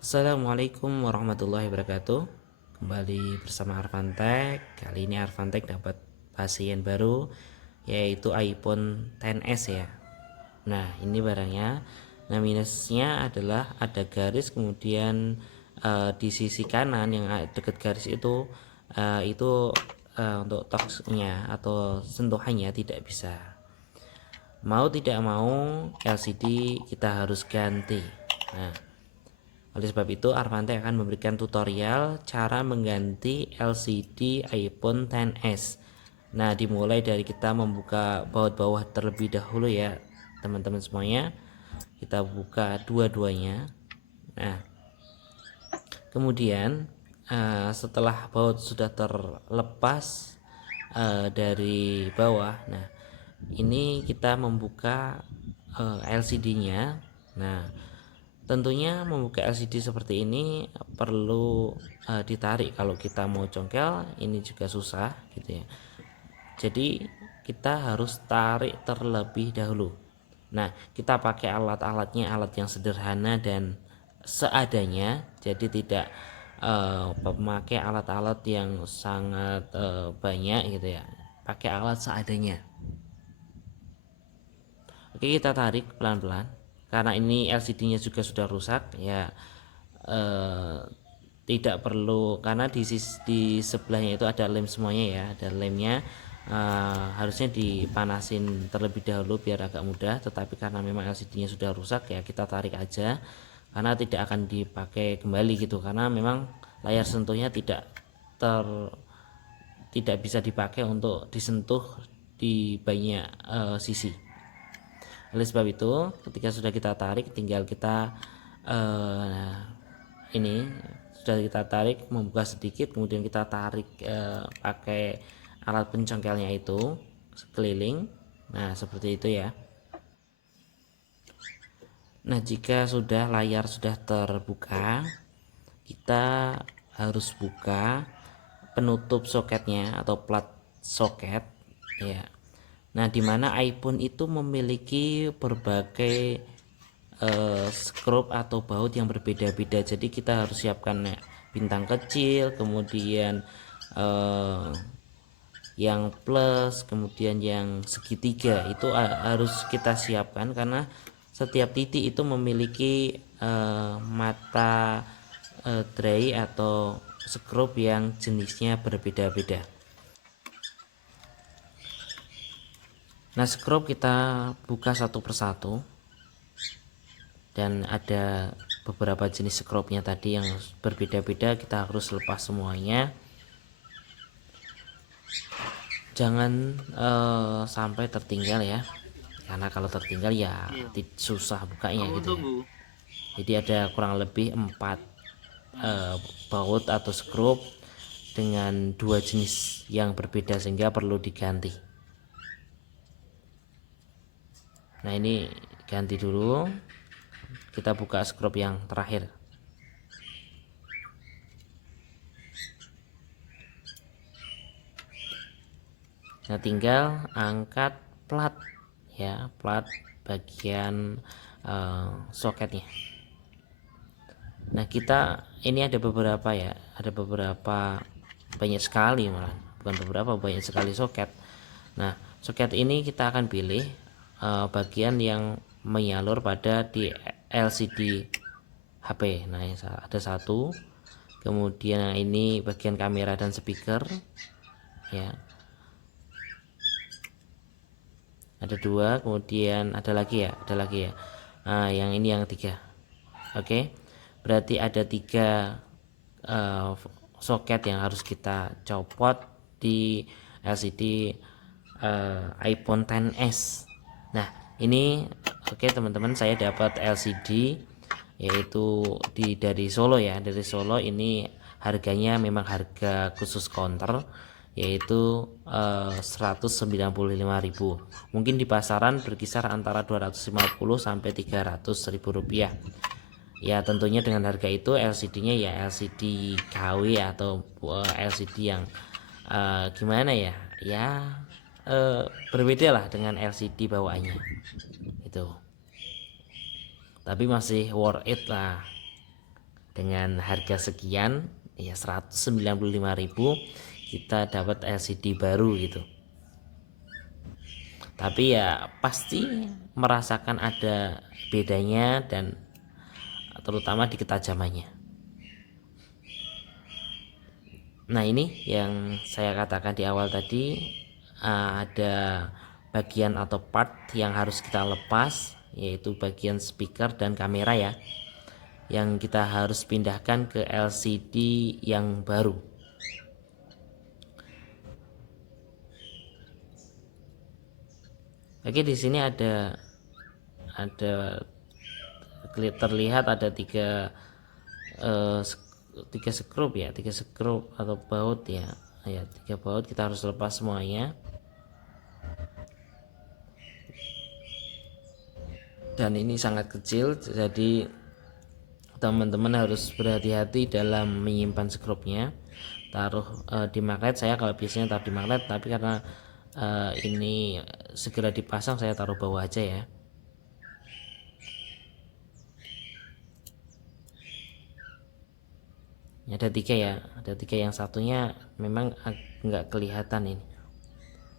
Assalamualaikum warahmatullahi wabarakatuh. Kembali bersama Arfantek. Kali ini Arfantek dapat pasien baru yaitu iPhone XS ya. Nah, ini barangnya. Nah, minusnya adalah ada garis, kemudian di sisi kanan yang dekat garis itu untuk toksnya atau sentuhannya tidak bisa. Mau tidak mau LCD kita harus ganti. Nah, oleh sebab itu, Arvante akan memberikan tutorial cara mengganti LCD iPhone XS. Nah, dimulai dari kita membuka baut bawah terlebih dahulu ya, teman-teman semuanya. Kita buka dua-duanya. Nah, kemudian setelah baut sudah terlepas dari bawah, nah ini kita membuka LCD-nya. Nah, tentunya membuka LCD seperti ini perlu ditarik. Kalau kita mau congkel ini juga susah gitu ya. Jadi kita harus tarik terlebih dahulu. Nah, kita pakai alat-alatnya, alat yang sederhana dan seadanya. Jadi tidak memakai alat-alat yang sangat banyak gitu ya. Pakai alat seadanya. Oke, kita tarik pelan-pelan. Karena ini LCD-nya juga sudah rusak ya, eh, tidak perlu, karena di sebelahnya itu ada lem semuanya ya, ada lemnya. Harusnya dipanasin terlebih dahulu biar agak mudah, tetapi karena memang LCD-nya sudah rusak ya kita tarik aja, karena tidak akan dipakai kembali gitu, karena memang layar sentuhnya ter tidak bisa dipakai untuk disentuh di banyak sisi. Oleh sebab itu, ketika sudah kita tarik, tinggal kita ini sudah kita tarik, membuka sedikit, kemudian kita tarik pakai alat pencongkelnya itu sekeliling. Nah, seperti itu ya. Nah, jika sudah layar sudah terbuka, kita harus buka penutup soketnya atau plat soket ya. Nah, dimana iPhone itu memiliki berbagai skrup atau baut yang berbeda-beda. Jadi kita harus siapkan ya, bintang kecil, kemudian eh, yang plus, kemudian yang segitiga itu harus kita siapkan, karena setiap titik itu memiliki mata dry atau skrup yang jenisnya berbeda-beda. Nah, skrup kita buka satu persatu, dan ada beberapa jenis skrupnya tadi yang berbeda-beda, kita harus lepas semuanya. Jangan sampai tertinggal ya, karena kalau tertinggal ya susah bukanya gitu ya. Jadi ada kurang lebih 4 baut atau skrup dengan dua jenis yang berbeda sehingga perlu diganti. Nah, ini ganti dulu, kita buka skrup yang terakhir. Nah, tinggal angkat plat ya, plat bagian soketnya. Nah, kita ini ada beberapa ya, ada beberapa, banyak sekali malah, bukan beberapa, banyak sekali soket. Nah, soket ini kita akan pilih bagian yang menyalur pada di LCD HP. Nah, ada satu, kemudian ini bagian kamera dan speaker ya, ada dua, kemudian ada lagi ya. Nah, yang ini yang tiga. Oke, berarti ada tiga uh, soket yang harus kita copot di LCD iPhone XS. Nah, ini oke teman-teman, saya dapat LCD yaitu dari Solo ya, dari Solo. Ini harganya memang harga khusus counter, yaitu 195.000. Mungkin di pasaran berkisar antara 250 sampai 300.000 rupiah. Ya, tentunya dengan harga itu LCD-nya ya LCD KW atau LCD yang gimana ya? Ya berbeda lah dengan LCD bawaannya itu. Tapi masih worth it lah. dengan harga sekian ya 195.000 kita dapat LCD baru gitu. Tapi ya pasti merasakan ada bedanya, dan terutama di ketajamannya. Nah, ini yang saya katakan di awal tadi, ada bagian atau part yang harus kita lepas, yaitu bagian speaker dan kamera ya, yang kita harus pindahkan ke LCD yang baru. Oke, di sini ada terlihat ada tiga skrup ya, tiga skrup atau baut ya, tiga baut kita harus lepas semuanya. Dan ini sangat kecil, jadi teman-teman harus berhati-hati dalam menyimpan skrupnya. Taruh di magnet, saya kalau biasanya taruh di magnet, tapi karena ini segera dipasang, saya taruh bawah aja ya. Ada tiga ya, ada tiga, yang satunya memang nggak kelihatan ini.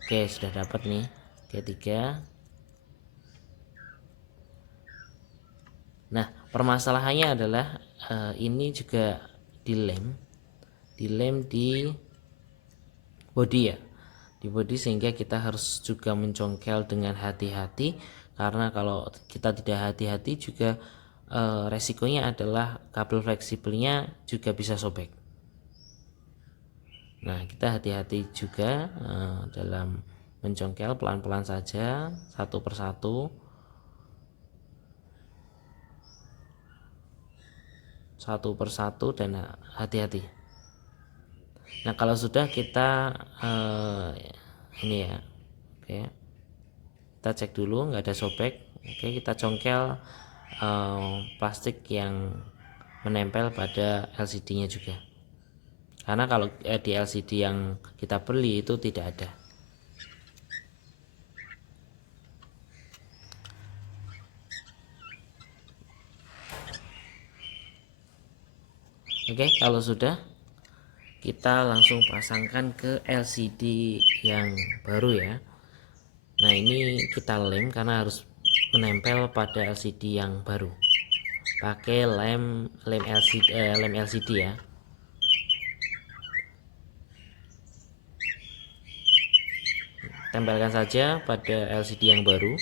Oke, sudah dapat nih tiga. Nah, permasalahannya adalah ini juga dilem di body ya, di body, sehingga kita harus juga mencongkel dengan hati-hati, karena kalau kita tidak hati-hati juga resikonya adalah kabel fleksibelnya juga bisa sobek. Nah, kita hati-hati juga dalam mencongkel, pelan-pelan saja, satu persatu, dan hati-hati. Nah, kalau sudah kita ini ya, oke, kita cek dulu nggak ada sobek. Oke, kita congkel plastik yang menempel pada LCD-nya juga, karena kalau di LCD yang kita beli itu tidak ada. Oke, kalau sudah, kita langsung pasangkan ke LCD yang baru ya. Nah, ini kita lem karena harus menempel pada LCD yang baru, pakai lem LCD ya. Tempelkan saja pada LCD yang baru,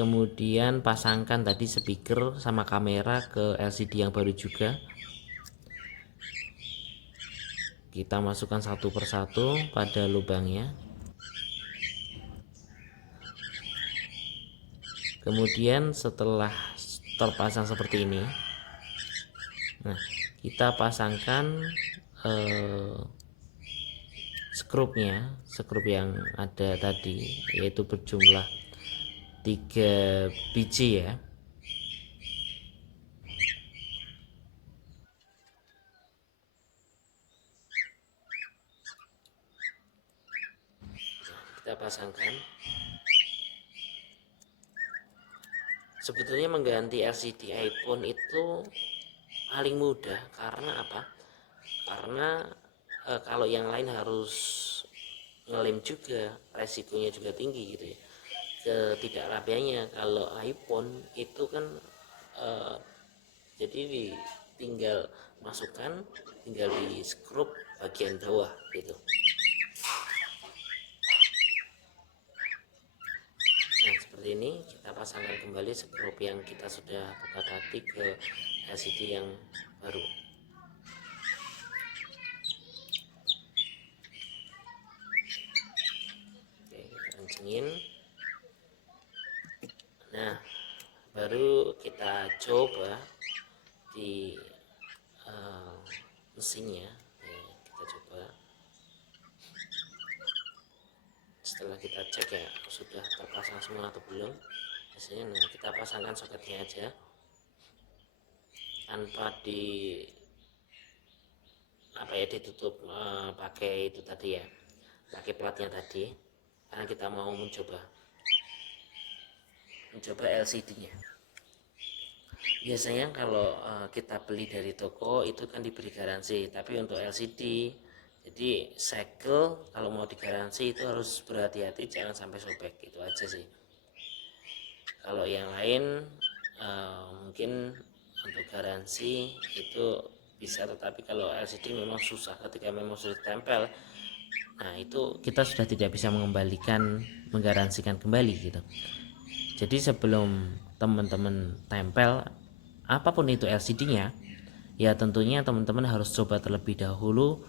kemudian pasangkan tadi speaker sama kamera ke LCD yang baru juga. Kita masukkan satu persatu pada lubangnya. Kemudian setelah terpasang seperti ini, nah, kita pasangkan skrup yang ada tadi, yaitu berjumlah 3 biji ya. Kita pasangkan. Sebetulnya mengganti LCD iPhone itu paling mudah, karena apa? Karena kalau yang lain harus ngelem juga, resikonya juga tinggi gitu ya. Ketidakrapiannya kalau iPhone itu kan jadi tinggal masukkan, tinggal di skrup bagian bawah gitu. Nah, seperti ini kita pasangkan kembali skrup yang kita sudah buka tadi ke LCD yang baru. Oke, kita kencengin. Nah, baru kita coba di mesinnya ya, kita coba. Setelah kita cek ya sudah terpasang semua atau belum hasilnya. Nah, kita pasangkan soketnya aja tanpa ditutup pakai itu tadi ya, pakai platnya tadi, karena kita mau mencoba LCD nya. Biasanya kalau kita beli dari toko itu kan diberi garansi, tapi untuk LCD jadi segel kalau mau digaransi itu harus berhati-hati jangan sampai sobek, itu aja sih. Kalau yang lain mungkin untuk garansi itu bisa, tetapi kalau LCD memang susah ketika memang sudah ditempel. Nah itu kita sudah tidak bisa menggaransikan kembali gitu. Jadi sebelum teman-teman tempel apapun itu LCD-nya, ya tentunya teman-teman harus coba terlebih dahulu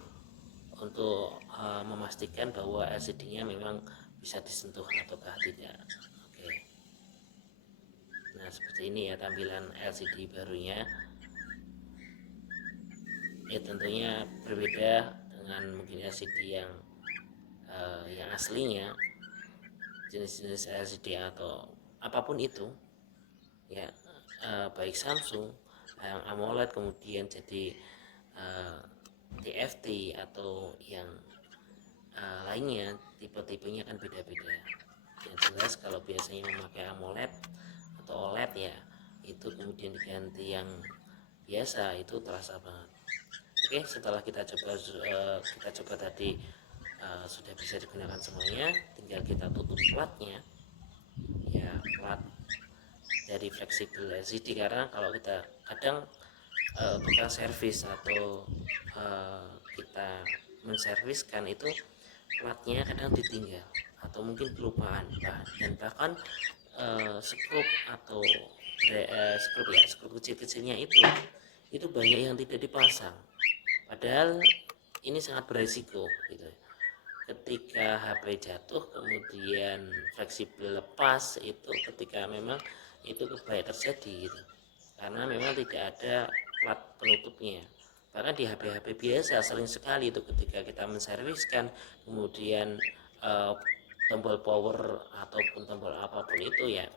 untuk memastikan bahwa LCD-nya memang bisa disentuh ataukah tidak. Oke. Nah seperti ini ya tampilan LCD barunya. Ya tentunya berbeda dengan mungkin LCD yang aslinya, jenis-jenis LCD atau apapun itu ya, baik Samsung yang AMOLED kemudian jadi TFT atau yang lainnya, tipe-tipenya kan beda-beda. Yang jelas kalau biasanya memakai AMOLED atau OLED ya itu kemudian diganti yang biasa itu terasa banget. Oke, setelah kita coba tadi sudah bisa digunakan semuanya, tinggal kita tutup platnya ya, plat dari fleksibel LCD. Karena kalau kita kadang tukang servis atau kita menserviskan itu platnya kadang ditinggal atau mungkin kelupaan, dan bahkan skrup atau skrup kecil-kecilnya itu banyak yang tidak dipasang, padahal ini sangat beresiko gitu. Ketika HP jatuh kemudian fleksibel lepas, itu ketika memang itu banyak terjadi gitu, karena memang tidak ada plat penutupnya. Bahkan di HP-HP biasa sering sekali itu ketika kita menserviskan kemudian eh, tombol power ataupun tombol apapun itu ya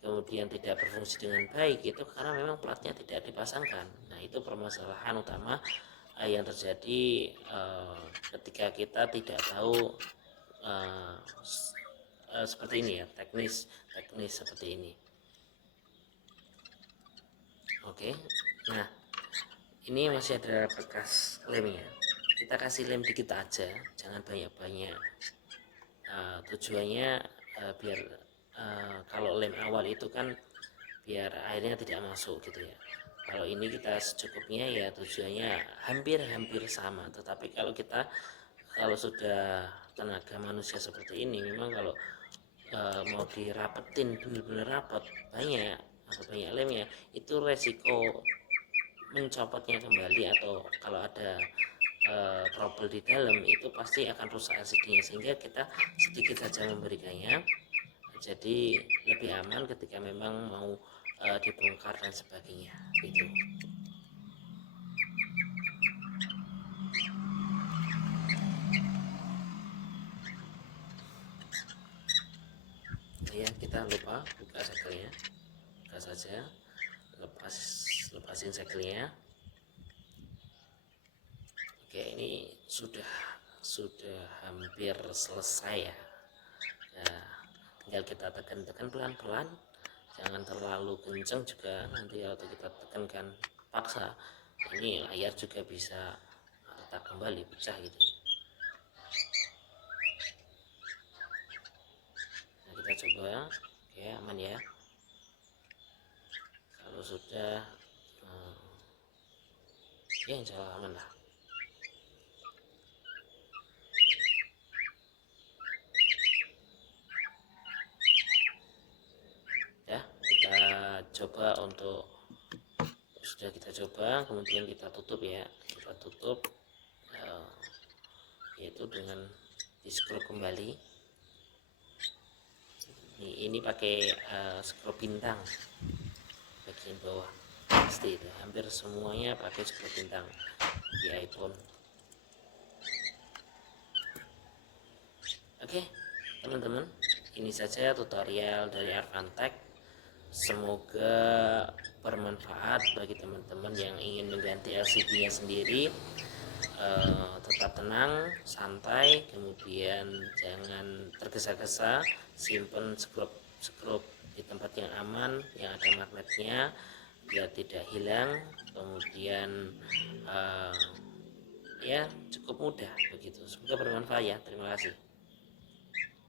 kemudian tidak berfungsi dengan baik, itu karena memang platnya tidak dipasangkan. Nah itu permasalahan utama yang terjadi ketika kita tidak tahu uh, seperti ini ya, teknis seperti ini. Oke, nah ini masih ada bekas lemnya, kita kasih lem dikit aja, jangan banyak-banyak. Tujuannya biar kalau lem awal itu kan biar airnya tidak masuk gitu ya. Kalau ini kita secukupnya ya, tujuannya hampir sama. Tetapi kalau sudah tenaga manusia seperti ini, memang kalau mau dirapetin benar-benar rapat banyak atau banyak lemnya, itu resiko mencopotnya kembali atau kalau ada trouble di dalam itu pasti akan rusak LCD-nya, sehingga kita sedikit saja memberikannya, jadi lebih aman ketika memang mau dibongkar dan sebagainya gitu. Ya kita lupa buka segelnya, buka saja, lepasin segelnya. Oke, ini sudah hampir selesai ya. Nah, tinggal kita tekan pelan-pelan, jangan terlalu kencang juga, nanti kalau kita tekankan paksa ini layar juga bisa retak kembali, pecah gitu. Nah kita coba, oke aman ya. Kalau sudah ya insya Allah aman lah. Ya kita coba sudah kita coba, kemudian kita tutup ya, kita tutup yaitu dengan di screw kembali. Ini pakai screw bintang bagian bawah, pasti itu hampir semuanya pakai screw bintang di iPhone. Oke teman-teman, ini saja tutorial dari Arfantech. Semoga bermanfaat bagi teman-teman yang ingin mengganti LCD-nya sendiri. Tetap tenang, santai, kemudian jangan tergesa-gesa, simpen skrup di tempat yang aman yang ada magnetnya. biar tidak hilang. Kemudian ya cukup mudah begitu. Semoga bermanfaat ya. Terima kasih.